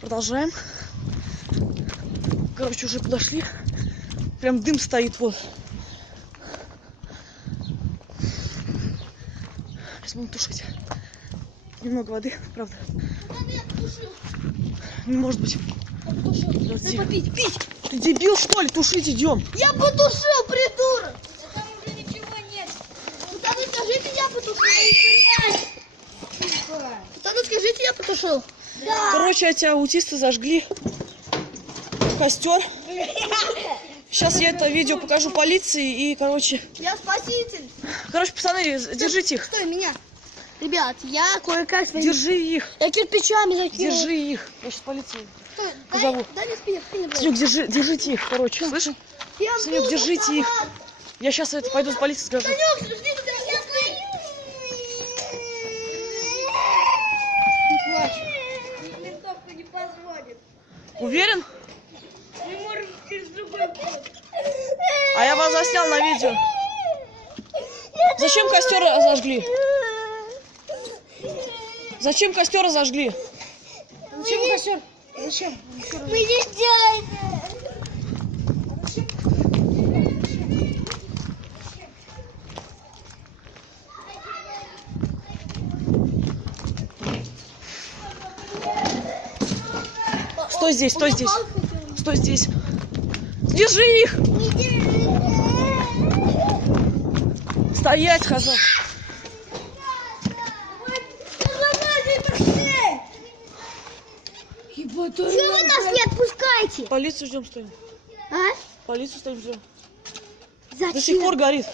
Продолжаем. Короче, уже подошли. Прям дым стоит, вот. Сейчас будем тушить. Немного воды, правда. Не может быть. Подожди. Попить, пить. Ты дебил, что ли? Тушить идем. Я потушил, придурок. Там уже ничего нет. Пацаны, скажите, я потушил. Пацаны, скажите, я потушил. Да. Короче, эти аутисты зажгли костер. Сейчас я это видео покажу полиции и, короче... Я спаситель. Короче, пацаны, держите их. Стой, меня. Ребят, я кое-как своими... Держи их. Я кирпичами закинул. Держи их. Я сейчас полицию Стой, позову. дай мне спину. Санек, держите их, короче. Слышишь? Санек, держите их. Я сейчас это пойду с полицией скажу. Санек, жди, я не плачь. Ментовка не позвонит. Уверен? Мы можем через другой путь. А я вас заснял на видео. Зачем костер зажгли? Зачем костер зажгли? Зачем костер? Зачем? Мы не делаем. Стой здесь, стой здесь. Стой здесь. Держи их. Стоять, Хазан. Чего вы нас не отпускаете? Полицию ждем, стоим. А? Полицию стоим, ждем. Зачем? До сих пор горит.